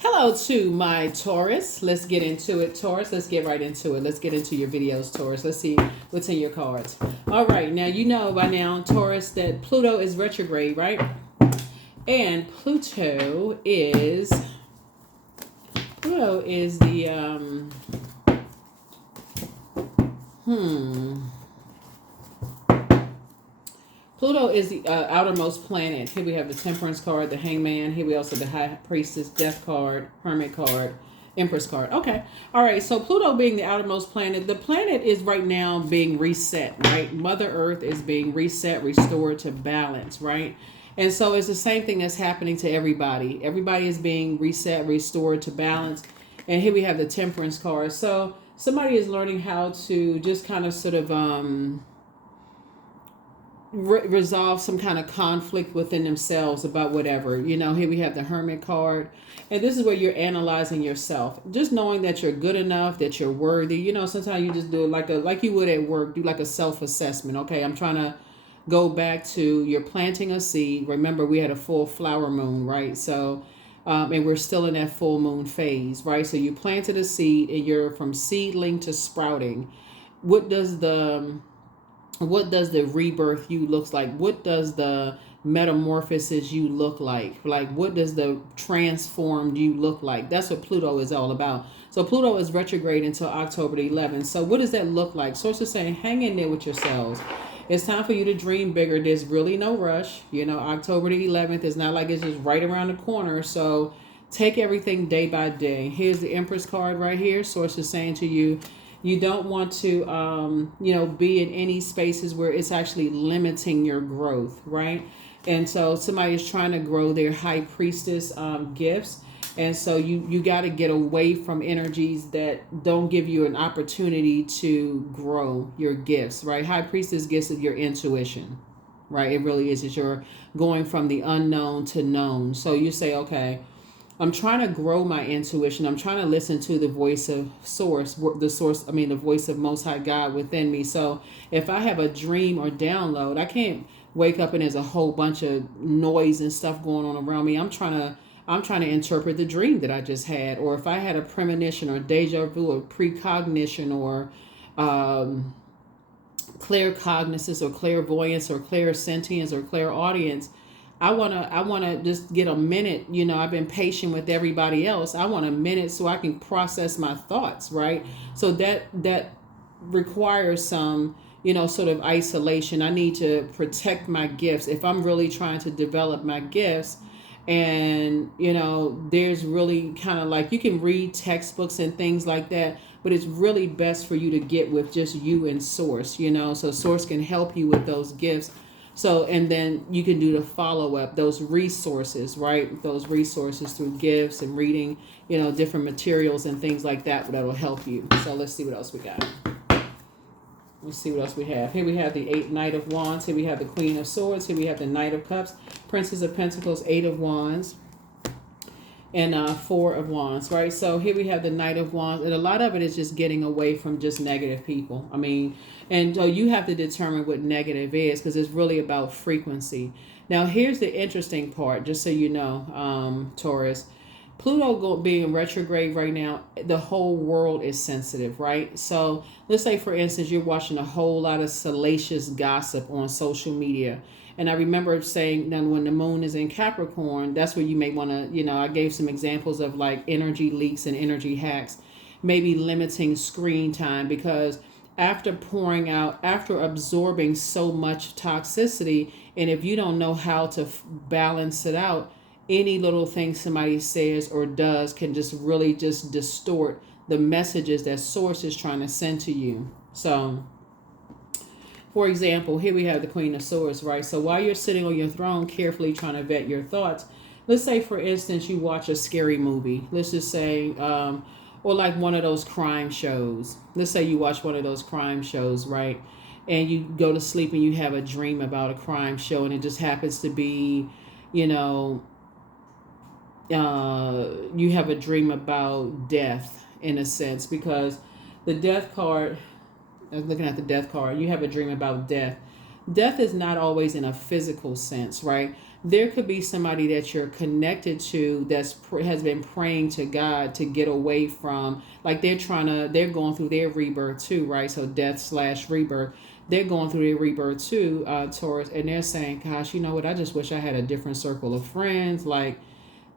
Hello to my Taurus. Let's get into it, Taurus. Let's get right into it. Let's get into your videos, Taurus. Let's see what's in your cards. All right. Now, you know by now, Taurus, that Pluto is retrograde, right? And Pluto is the, Pluto is the outermost planet. Here we have the Temperance card, the Hangman. Here we also have the High Priestess, Death card, Hermit card, Empress card. Okay. All right. So Pluto being the outermost planet, the planet is right now being reset, right? Mother Earth is being reset, restored to balance, right? And so it's the same thing that's happening to everybody. Everybody is being reset, restored to balance. And here we have the Temperance card. So somebody is learning how to just kind of sort of resolve some kind of conflict within themselves about whatever. Here we have the Hermit card. And this is where you're analyzing yourself. Just knowing that you're good enough, that you're worthy. Sometimes you just do it like you would at work, do like a self-assessment. Okay, I'm trying to go back to you're planting a seed. Remember, we had a full flower moon, right? So and we're still in that full moon phase, right? So you planted a seed and you're from seedling to sprouting. What does the rebirth you looks like? What does the metamorphosis you look like? Like, what does the transformed you look like? That's what Pluto is all about. So Pluto is retrograde until October the 11th. So what does that look like? Sources saying, hang in there with yourselves. It's time for you to dream bigger. There's really no rush. October the 11th is not like it's just right around the corner. So take everything day by day. Here's the Empress card right here. Sources saying to you, you don't want to, be in any spaces where it's actually limiting your growth, right? And so somebody is trying to grow their High Priestess gifts. And so you got to get away from energies that don't give you an opportunity to grow your gifts, right? High Priestess gifts is your intuition, right? It really is. It's your going from the unknown to known. So you say, okay, I'm trying to grow my intuition. I'm trying to listen to the voice of the voice of Most High God within me. So if I have a dream or download, I can't wake up and there's a whole bunch of noise and stuff going on around me. I'm trying to interpret the dream that I just had. Or if I had a premonition or deja vu or precognition or claircognizance or clairvoyance or clairsentience or clairaudience, I wanna just get a minute. I've been patient with everybody else. I want a minute so I can process my thoughts, right? So that requires some, sort of isolation. I need to protect my gifts if I'm really trying to develop my gifts. And there's really kind of like, you can read textbooks and things like that, but it's really best for you to get with just you and Source. So Source can help you with those gifts. So, and then you can do the follow-up, those resources, right? Those resources through gifts and reading, different materials and things like that will help you. So let's see what else we got. Let's see what else we have. Here we have the Knight of Wands. Here we have the Queen of Swords. Here we have the Knight of Cups, Princess of Pentacles, Eight of Wands, and Four of Wands, right? So here we have the Knight of Wands, and a lot of it is just getting away from just negative people. And you have to determine what negative is, because it's really about frequency. Now, here's the interesting part, just so you know, Taurus. Pluto being retrograde right now, the whole world is sensitive, right? So let's say, for instance, you're watching a whole lot of salacious gossip on social media. And I remember saying that when the moon is in Capricorn, that's where you may want to, I gave some examples of like energy leaks and energy hacks, maybe limiting screen time, because after absorbing so much toxicity, and if you don't know how to balance it out, any little thing somebody says or does can just really just distort the messages that Source is trying to send to you. So, for example, here we have the Queen of Swords, right? So while you're sitting on your throne, carefully trying to vet your thoughts, let's say, for instance, you watch a scary movie. Let's just say, or like one of those crime shows. Let's say you watch one of those crime shows, right? And you go to sleep and you have a dream about a crime show, and it just happens to be, you have a dream about death, in a sense, because the Death card, I was looking at the Death card, you have a dream about death. Death is not always in a physical sense, right? there could be somebody that you're connected to has been praying to God to get away from, like they're going through their rebirth too, right? So death slash rebirth. They're going through their rebirth too, Taurus, and they're saying, gosh, you know what? I just wish I had a different circle of friends. Like,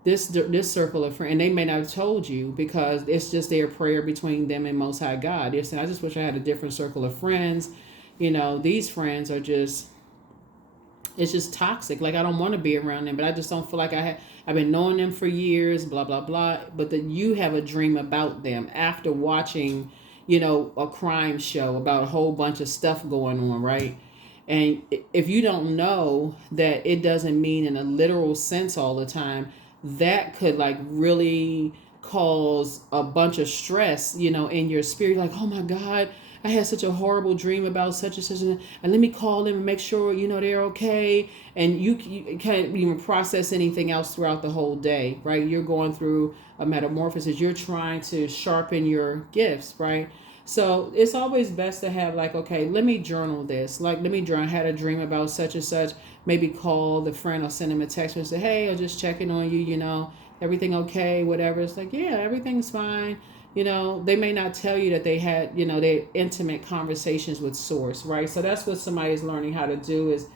this circle of friends, and they may not have told you because it's just their prayer between them and Most High God. They're saying, I just wish I had a different circle of friends. These friends are just, it's just toxic. Like, I don't want to be around them, but I just don't feel like I've been knowing them for years, blah, blah, blah. But that you have a dream about them after watching, a crime show about a whole bunch of stuff going on, right? And if you don't know that it doesn't mean in a literal sense all the time, that could like really cause a bunch of stress, in your spirit. Like, oh my God, I had such a horrible dream about such and such, and let me call them and make sure, they're okay. And you can't even process anything else throughout the whole day, right? You're going through a metamorphosis. You're trying to sharpen your gifts, right? So it's always best to have like, okay, let me journal this. Like, let me journal. I had a dream about such and such. Maybe call the friend or send them a text and say, hey, I'm just checking on you, everything okay, whatever. It's like, yeah, everything's fine. They may not tell you that they had, their intimate conversations with Source, right? So that's what somebody is learning how to do is,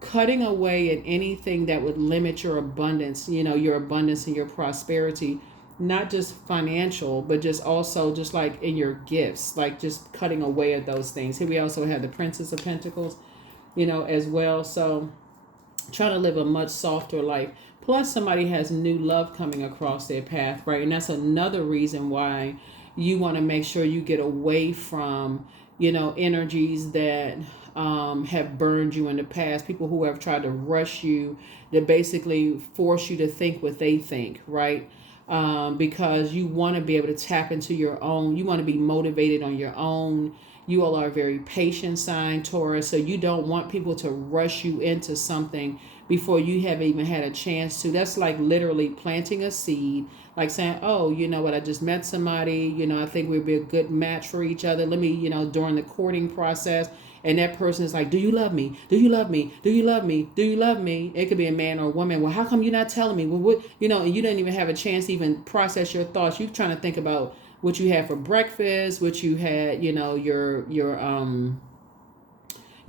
cutting away at anything that would limit your abundance, your abundance and your prosperity, not just financial, but just also just like in your gifts, like just cutting away at those things. Here we also have the Princess of Pentacles, as well. So try to live a much softer life. Plus somebody has new love coming across their path, right? And that's another reason why you want to make sure you get away from, energies that have burned you in the past, people who have tried to rush you, to basically force you to think what they think, right? Because you want to be able to tap into your own, you want to be motivated on your own. You all are a very patient sign, Taurus, so you don't want people to rush you into something before you have even had a chance to. That's like literally planting a seed, like saying, oh, you know what, I just met somebody, I think we'd be a good match for each other. Let me, during the courting process, and that person is like, do you love me? Do you love me? Do you love me? Do you love me? It could be a man or a woman. Well, how come you're not telling me? Well, what, and you didn't even have a chance to even process your thoughts. You're trying to think about what you had for breakfast, what you had, you're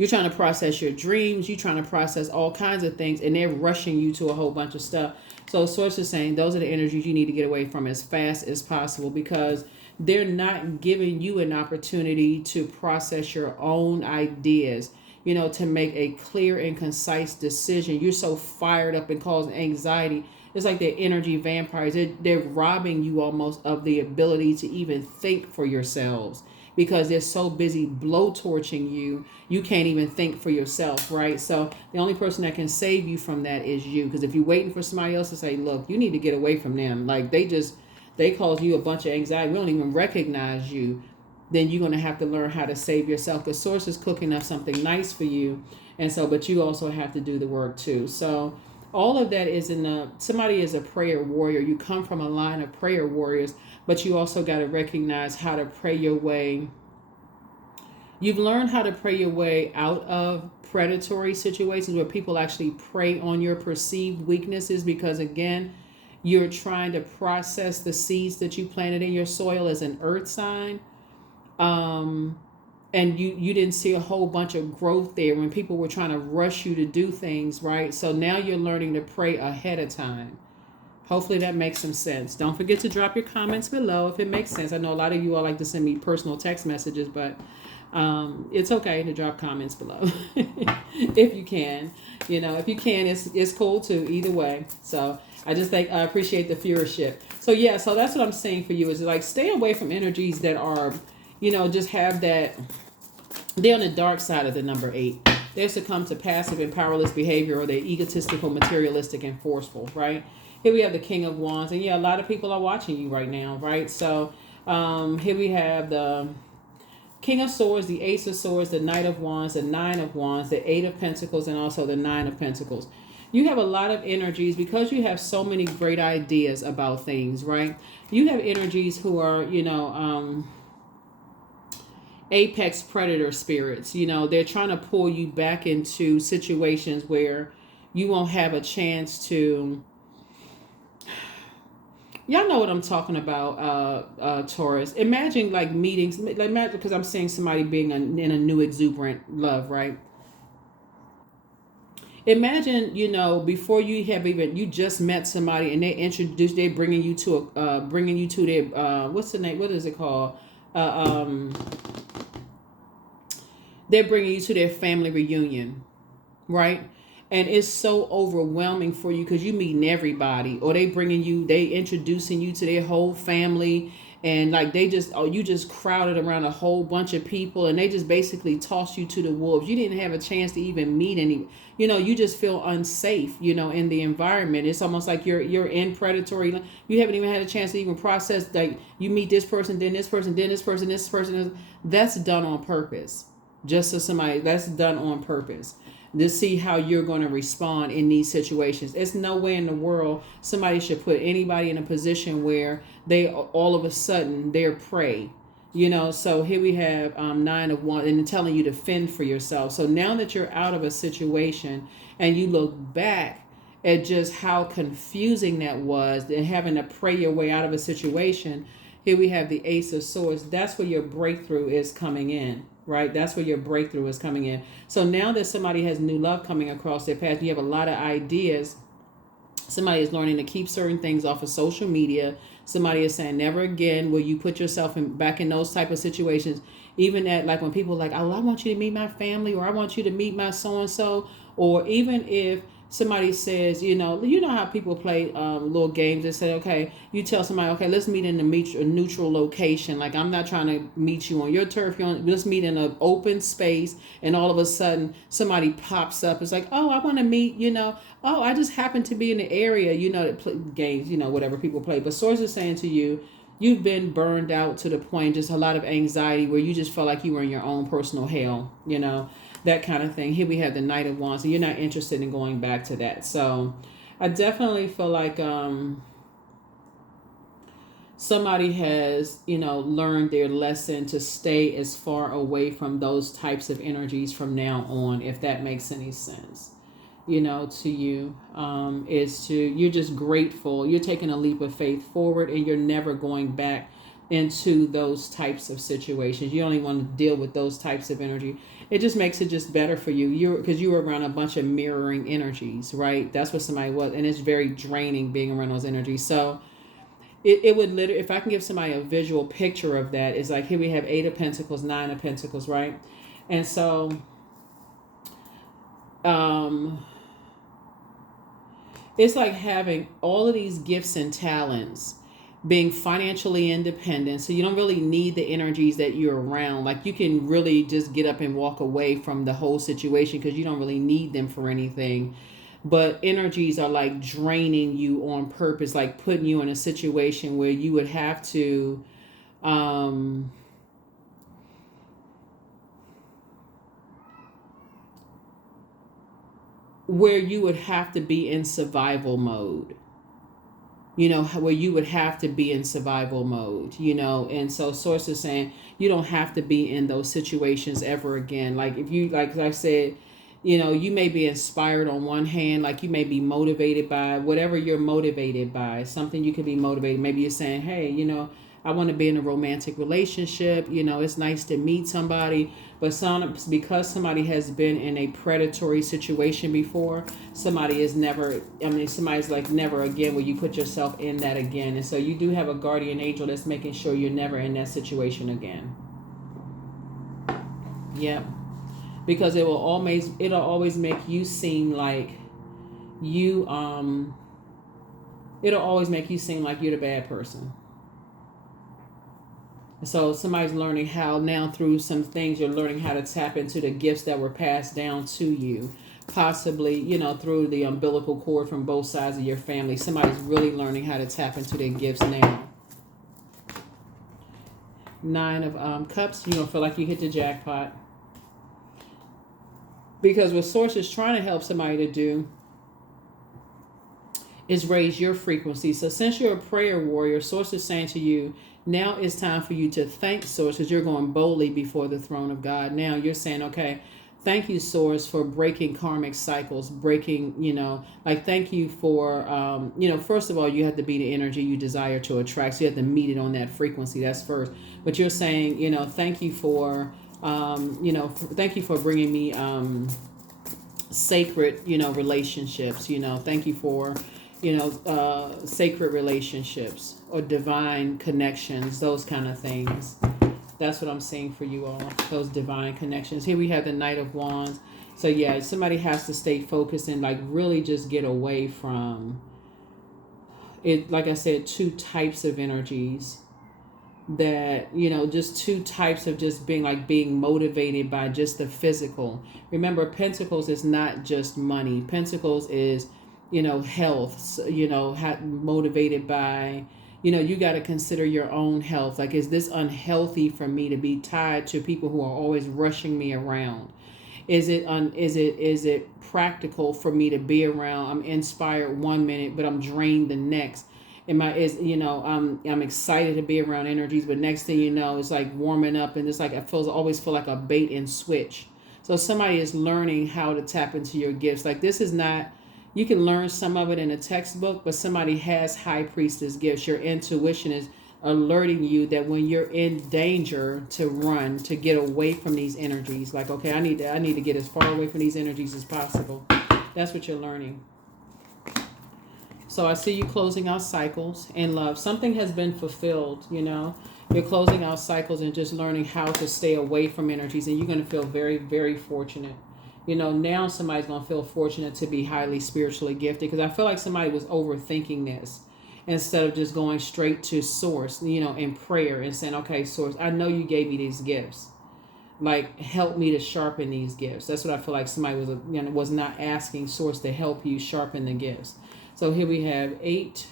trying to process your dreams. You're trying to process all kinds of things, and they're rushing you to a whole bunch of stuff. So Source is saying those are the energies you need to get away from as fast as possible, because they're not giving you an opportunity to process your own ideas, to make a clear and concise decision. You're so fired up and causing anxiety. It's like they're energy vampires. They're robbing you almost of the ability to even think for yourselves, because they're so busy blowtorching you, you can't even think for yourself, right? So the only person that can save you from that is you. Because if you're waiting for somebody else to say, look, you need to get away from them, like they cause you a bunch of anxiety, we don't even recognize you, then you're going to have to learn how to save yourself, because Source is cooking up something nice for you. And so, but you also have to do the work too. So all of that is somebody is a prayer warrior. You come from a line of prayer warriors, but you also got to recognize how to pray your way. You've learned how to pray your way out of predatory situations where people actually prey on your perceived weaknesses, because again, you're trying to process the seeds that you planted in your soil as an earth sign. And you didn't see a whole bunch of growth there when people were trying to rush you to do things, right? So now you're learning to pray ahead of time. Hopefully that makes some sense. Don't forget to drop your comments below if it makes sense. I know a lot of you all like to send me personal text messages, but it's okay to drop comments below if you can. If you can, it's cool too, either way. So I appreciate the viewership. So yeah, so that's what I'm saying for you is like stay away from energies that are, just have that, they're on the dark side of the number 8. They succumb to passive and powerless behavior, or they're egotistical, materialistic, and forceful, right? Here we have the King of Wands. And yeah, a lot of people are watching you right now, right? So here we have the King of Swords, the Ace of Swords, the Knight of Wands, the Nine of Wands, the Eight of Pentacles, and also the Nine of Pentacles. You have a lot of energies because you have so many great ideas about things, right? You have energies who are, apex predator spirits. They're trying to pull you back into situations where You won't have a chance to, y'all know what I'm talking about, Taurus. Imagine like meetings, like imagine, because I'm seeing somebody being in a new exuberant love, right? Imagine, before you have even, you just met somebody and they bringing you to bringing you to their, what's the name? What is it called? Uh, um, they're bringing you to their family reunion, right? And it's so overwhelming for you because you meeting everybody, or they introducing you to their whole family, and like you just crowded around a whole bunch of people, and they just basically toss you to the wolves. You didn't have a chance to even meet any. You just feel unsafe. In the environment. It's almost like you're in predatory. You haven't even had a chance to even process. Like you meet this person, then this person, then this person, this person. That's done on purpose. Just so somebody that's done on purpose to see how you're going to respond in these situations. It's no way in the world somebody should put anybody in a position where they all of a sudden they're prey. So here we have 9 of Wands and telling you to fend for yourself. So now that you're out of a situation and you look back at just how confusing that was and having to pray your way out of a situation, here we have the Ace of Swords. That's where your breakthrough is coming in, right? That's where your breakthrough is coming in. So now that somebody has new love coming across their path, you have a lot of ideas. Somebody is learning to keep certain things off of social media. Somebody is saying, never again will you put yourself back in those type of situations. Even at like when people are like, oh, I want you to meet my family, or I want you to meet my so-and-so. Or even if somebody says, you know how people play little games that say, okay, you tell somebody, okay, let's meet in a neutral location. Like, I'm not trying to meet you on your turf. Let's meet in an open space. And all of a sudden somebody pops up. It's like, oh, I want to meet, oh, I just happen to be in the area, that play games, whatever people play. But Source is saying to you, you've been burned out to the point, just a lot of anxiety where you just felt like you were in your own personal hell, that kind of thing. Here we have the Knight of Wands, and you're not interested in going back to that. So I definitely feel like somebody has, learned their lesson to stay as far away from those types of energies from now on, if that makes any sense. To you, you're just grateful. You're taking a leap of faith forward, and you're never going back into those types of situations. You only want to deal with those types of energy. It just makes it just better for you. Because you were around a bunch of mirroring energies, right? That's what somebody was, and it's very draining being around those energies. So it would literally, if I can give somebody a visual picture of that, it's like here we have 8 of Pentacles, 9 of Pentacles, right? And so, it's like having all of these gifts and talents, being financially independent. So you don't really need the energies that you're around. Like you can really just get up and walk away from the whole situation because you don't really need them for anything. But energies are like draining you on purpose, like putting you in a situation where you would have to, be in survival mode, where you would have to be in survival mode, and so Source is saying you don't have to be in those situations ever again. Like if you, like I said, you may be inspired on one hand, like you may be motivated by whatever you're motivated by, something you could be motivated. Maybe you're saying, hey, I want to be in a romantic relationship. It's nice to meet somebody. But because somebody has been in a predatory situation before, somebody's like, never again will you put yourself in that again. And so you do have a guardian angel that's making sure you're never in that situation again. Yep. Because it'll always make you seem like you, it'll always make you seem like you're the bad person. So somebody's learning how now through some things, you're learning how to tap into the gifts that were passed down to you, possibly, through the umbilical cord from both sides of your family. Somebody's really learning how to tap into their gifts now. 9 of Cups, you don't feel like you hit the jackpot. Because what Source is trying to help somebody to do is raise your frequency. So since you're a prayer warrior, Source is saying to you, now it's time for you to thank Source, because you're going boldly before the throne of God. Now you're saying, okay, Thank you, Source, for breaking karmic cycles, breaking, like thank you for, first of all, you have to be the energy you desire to attract. So you have to meet it on that frequency. That's first. But you're saying, thank you for, thank you for bringing me sacred, relationships. Thank you for, sacred relationships or divine connections, those kind of things. That's what I'm saying for you all, those divine connections. Here we have the Knight of Wands. So yeah, somebody has to stay focused and like really just get away from it. Like I said, two types of energies that, just two types of just being motivated by just the physical. Remember, Pentacles is not just money. Pentacles is, health, motivated by, you got to consider your own health. Like, is this unhealthy for me to be tied to people who are always rushing me around? Is it practical for me to be around? I'm inspired one minute, but I'm drained the next. I'm excited to be around energies, but next thing you know, it's like warming up, and it's like always feel like a bait and switch. So somebody is learning how to tap into your gifts. Like, this is not. You can learn some of it in a textbook, but somebody has High Priestess gifts. Your intuition is alerting you that when you're in danger, to run, to get away from these energies. Like, okay, I need to get as far away from these energies as possible. That's what you're learning. So I see you closing out cycles in love. Something has been fulfilled, You're closing out cycles and just learning how to stay away from energies, and you're going to feel very, very fortunate. Now somebody's going to feel fortunate to be highly spiritually gifted, because I feel like somebody was overthinking this instead of just going straight to Source, in prayer and saying, okay, Source, I know you gave me these gifts. Like, help me to sharpen these gifts. That's what I feel like somebody was not asking Source to help you sharpen the gifts. So here we have 8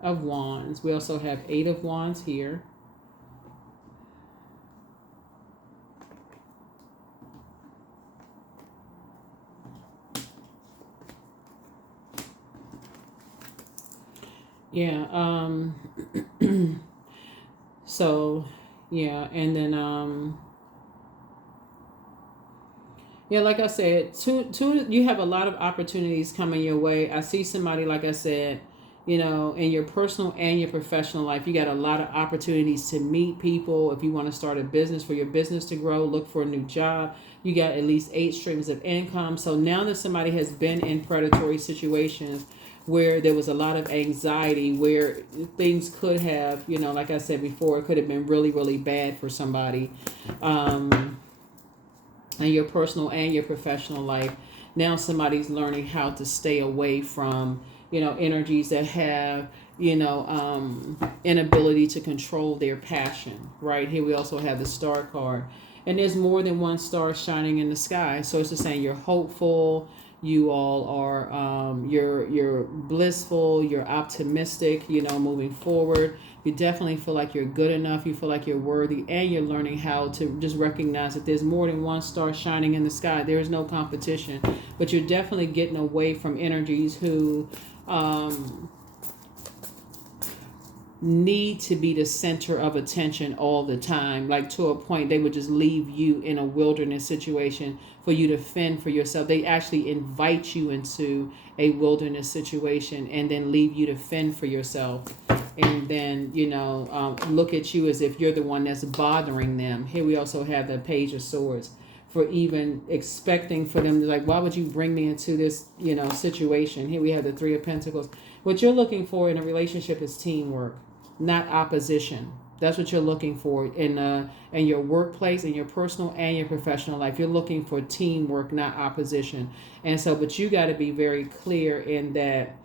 of Wands. We also have 8 of Wands here. Yeah. So, yeah, and then yeah, like I said, you have a lot of opportunities coming your way. I see somebody, like I said, in your personal and your professional life, you got a lot of opportunities to meet people. If you want to start a business, for your business to grow, look for a new job. You got at least 8 streams of income. So now that somebody has been in predatory situations where there was a lot of anxiety, where things could have, like I said before, it could have been really, really bad for somebody, in your personal and your professional life. Now somebody's learning how to stay away from, energies that have, inability to control their passion. Right here we also have the Star card. And there's more than one star shining in the sky. So it's just saying you're hopeful. You all are, you're blissful, you're optimistic, moving forward. You definitely feel like you're good enough. You feel like you're worthy, and you're learning how to just recognize that there's more than one star shining in the sky. There is no competition, but you're definitely getting away from energies who, need to be the center of attention all the time. Like, to a point, they would just leave you in a wilderness situation for you to fend for yourself. They actually invite you into a wilderness situation and then leave you to fend for yourself. And then, look at you as if you're the one that's bothering them. Here we also have the Page of Swords, for even expecting for them to, like, why would you bring me into this, situation? Here we have the Three of Pentacles. What you're looking for in a relationship is teamwork, not opposition. That's what you're looking for in your workplace, in your personal and your professional life. You're looking for teamwork, not opposition. And so, but you got to be very clear in that,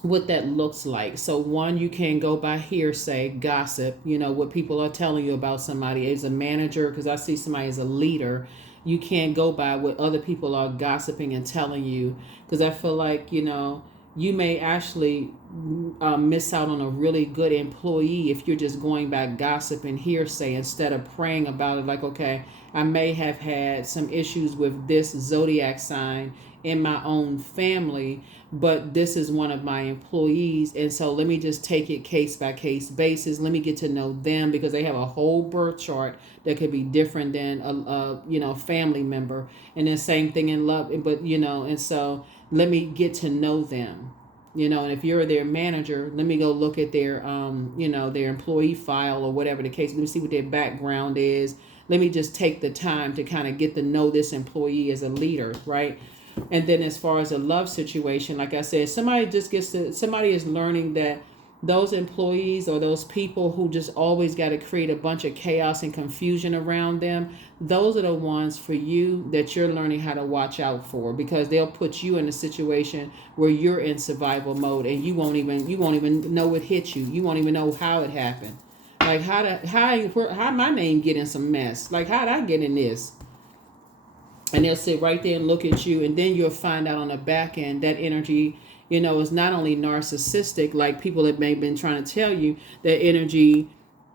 what that looks like. So one, you can go by hearsay, gossip, what people are telling you about somebody. As a manager, because I see somebody as a leader, you can't go by what other people are gossiping and telling you, because I feel like, you may actually miss out on a really good employee if you're just going by gossip and hearsay instead of praying about it. Like, okay, I may have had some issues with this zodiac sign in my own family, but this is one of my employees. And so let me just take it case by case basis. Let me get to know them, because they have a whole birth chart that could be different than a family member. And then same thing in love, but and so let me get to know them. And if you're their manager, let me go look at their their employee file or whatever the case. Let me see what their background is. Let me just take the time to kind of get to know this employee as a leader, right? And then as far as a love situation, like I said, somebody is learning that those employees or those people who just always got to create a bunch of chaos and confusion around them, those are the ones for you that you're learning how to watch out for, because they'll put you in a situation where you're in survival mode and you won't even know it hit you. You won't even know how it happened. Like how my name get in some mess? Like how'd I get in this? And they'll sit right there and look at you, and then you'll find out on the back end that energy, is not only narcissistic, like people have maybe been trying to tell you, that energy,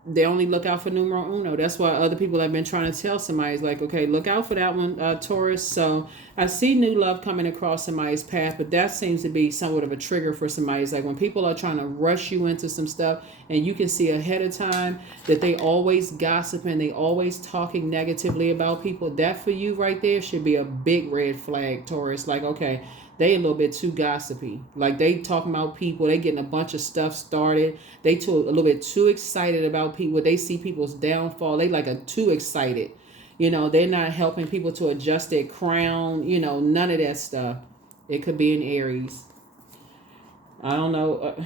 they only look out for numero uno. That's why other people have been trying to tell somebody, it's like, okay, look out for that one, Taurus. So I see new love coming across somebody's path, but that seems to be somewhat of a trigger for somebody. It's like when people are trying to rush you into some stuff, and you can see ahead of time that they always gossiping, they always talking negatively about people. That for you right there should be a big red flag, Taurus. Like, okay, they a little bit too gossipy. Like they talking about people, they getting a bunch of stuff started. They a little bit too excited about people. They see people's downfall. They like a too excited. They're not helping people to adjust their crown. None of that stuff. It could be in Aries. I don't know.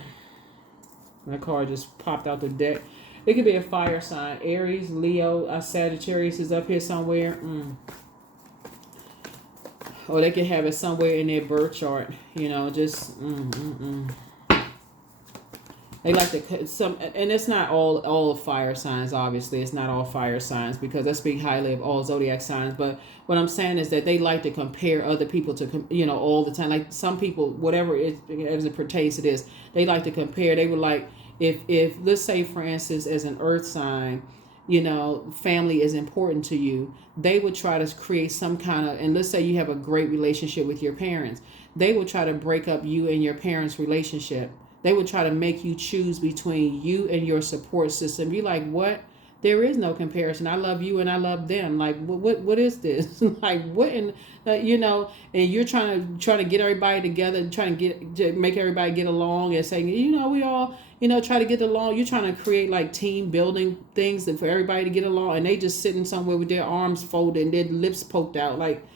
My card just popped out the deck. It could be a fire sign. Aries, Leo, Sagittarius is up here somewhere. Or they could have it somewhere in their birth chart. Just They like to and it's not all fire signs. Obviously, it's not all fire signs, because I speak highly of all zodiac signs. But what I'm saying is that they like to compare other people to all the time. Like some people, whatever it as it pertains to this, they like to compare. They were like, if let's say for instance, as an earth sign, family is important to you, they would try to create some kind of, and let's say you have a great relationship with your parents, they would try to break up you and your parents' relationship. They would try to make you choose between you and your support system. You're like, what? There is no comparison. I love you and I love them. Like, what is this? Like, what? And and you're trying to get everybody together, trying to make everybody get along, and saying, we all, try to get along. You're trying to create like team building things for everybody to get along, and they just sitting somewhere with their arms folded and their lips poked out, like.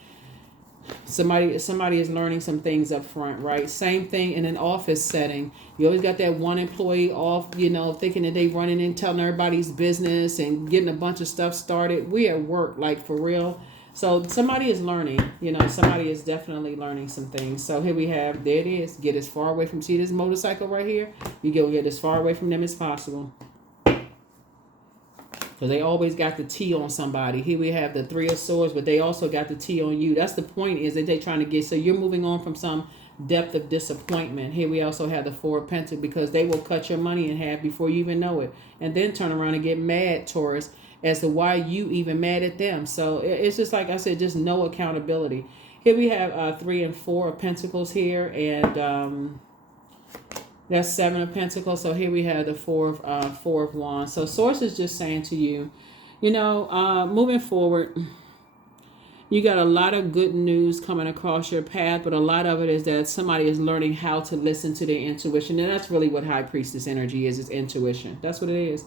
Somebody is learning some things up front, right? Same thing in an office setting. You always got that one employee off, thinking that they running in, telling everybody's business and getting a bunch of stuff started. We at work, like for real. So somebody is learning, somebody is definitely learning some things. So here we have, there it is. Get as far away from, see this motorcycle right here? You get as far away from them as possible. Because they always got the T on somebody. Here we have the Three of Swords, but they also got the T on you. That's the point, is that they're trying to get, so you're moving on from some depth of disappointment. Here we also have the Four of Pentacles, because they will cut your money in half before you even know it. And then turn around and get mad, Taurus, as to why you even mad at them. So it's just like I said, just no accountability. Here we have 3 and 4 of Pentacles here, and that's 7 of Pentacles. So here we have the four of Wands. So Source is just saying to you, moving forward, you got a lot of good news coming across your path, but a lot of it is that somebody is learning how to listen to their intuition. And that's really what High Priestess energy is intuition. That's what it is.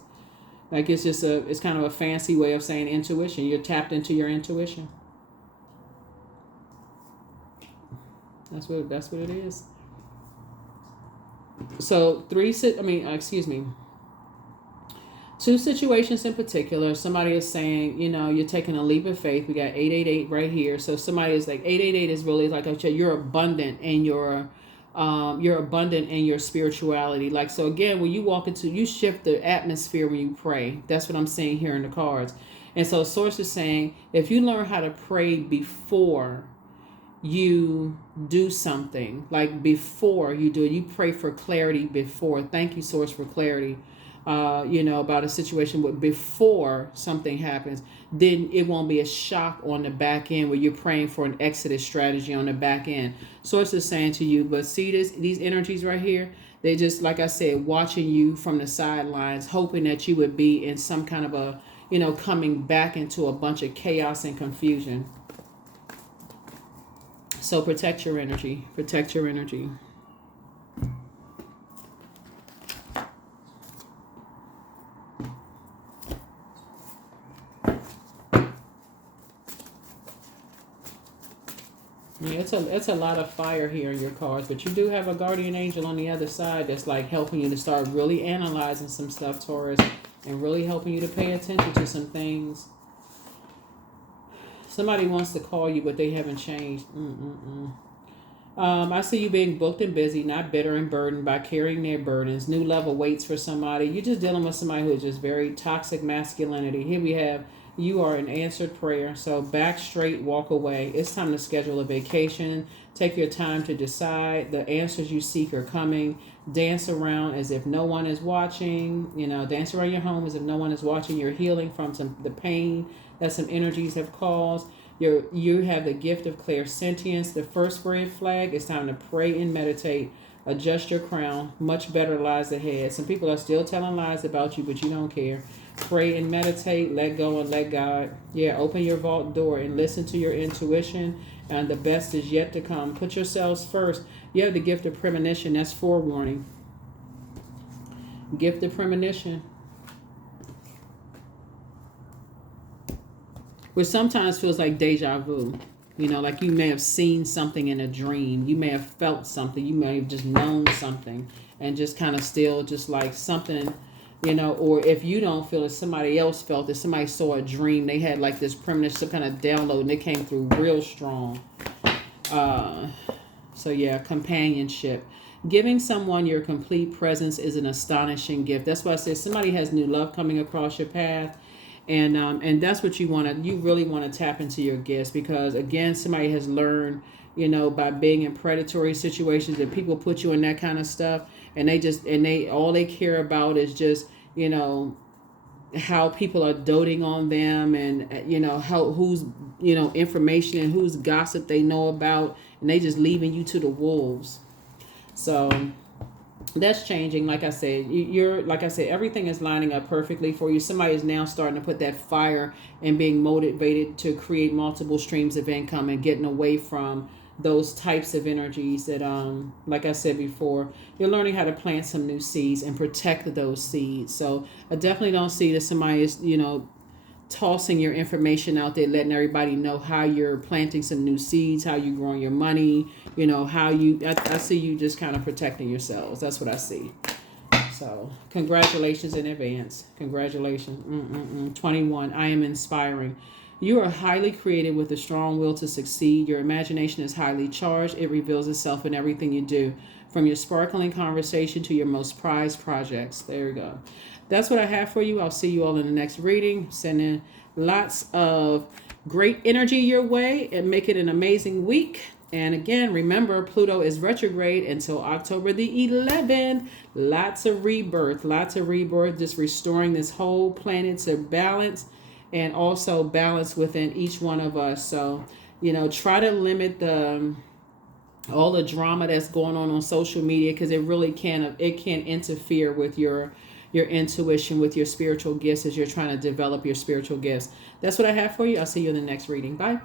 Like it's just it's kind of a fancy way of saying intuition. You're tapped into your intuition. That's what it is. So 2 situations in particular. Somebody is saying, you're taking a leap of faith. We got 888 right here. So somebody is like, 888 is really like, okay, you're abundant in your spirituality. Like, so again, when you shift the atmosphere when you pray. That's what I'm saying here in the cards. And so Source is saying, if you learn how to pray before you do something, like before you do it, you pray for clarity before. Thank you, Source, for clarity. about a situation before something happens, then it won't be a shock on the back end where you're praying for an exodus strategy on the back end. Source is saying to you, but see these energies right here, they just, like I said, watching you from the sidelines, hoping that you would be in some kind of a, coming back into a bunch of chaos and confusion. So protect your energy. Protect your energy. Yeah, it's a lot of fire here in your cards, but you do have a guardian angel on the other side that's like helping you to start really analyzing some stuff, Taurus, and really helping you to pay attention to some things. Somebody wants to call you, but they haven't changed. I see you being booked and busy, not bitter and burdened by carrying their burdens. New level waits for somebody. You're just dealing with somebody who is just very toxic masculinity. Here we have, you are an answered prayer. So back straight, walk away. It's time to schedule a vacation. Take your time to decide. The answers you seek are coming. Dance around as if no one is watching. Dance around your home as if no one is watching. You're healing from the pain that some energies have caused. You have the gift of clairsentience. The first red flag, it's time to pray and meditate. Adjust your crown. Much better lies ahead. Some people are still telling lies about you, but you don't care. Pray and meditate. Let go and let God. Yeah, open your vault door and listen to your intuition. And the best is yet to come. Put yourselves first. You have the gift of premonition. That's forewarning. Gift of premonition. Which sometimes feels like deja vu. Like you may have seen something in a dream. You may have felt something. You may have just known something. And just kind of still just like something, or if you don't feel it, somebody else felt it. Somebody saw a dream. They had like this premonition, some kind of download, and it came through real strong. So yeah, companionship. Giving someone your complete presence is an astonishing gift. That's why I say somebody has new love coming across your path. And that's what you really want to tap into your gifts, because again, somebody has learned, by being in predatory situations that people put you in that kind of stuff, and all they care about is just, how people are doting on them, and whose information and whose gossip they know about, and they just leaving you to the wolves. So that's changing. Like I said, everything is lining up perfectly for you. Somebody is now starting to put that fire and being motivated to create multiple streams of income and getting away from those types of energies that, like I said before, you're learning how to plant some new seeds and protect those seeds. So I definitely don't see that somebody is, tossing your information out there, letting everybody know how you're planting some new seeds, how you're growing your money, I see you just kind of protecting yourselves. That's what I see. So congratulations in advance. Congratulations. 21. I am inspiring. You are highly creative with a strong will to succeed. Your imagination is highly charged. It reveals itself in everything you do, from your sparkling conversation to your most prized projects. There you go. That's what I have for you. I'll see you all in the next reading. Sending lots of great energy your way and make it an amazing week. And again, remember, Pluto is retrograde until October the 11th. Lots of rebirth, just restoring this whole planet to balance, and also balance within each one of us. So, try to limit all the drama that's going on social media, because it really can interfere with your intuition, with your spiritual gifts as you're trying to develop your spiritual gifts. That's what I have for you. I'll see you in the next reading. Bye.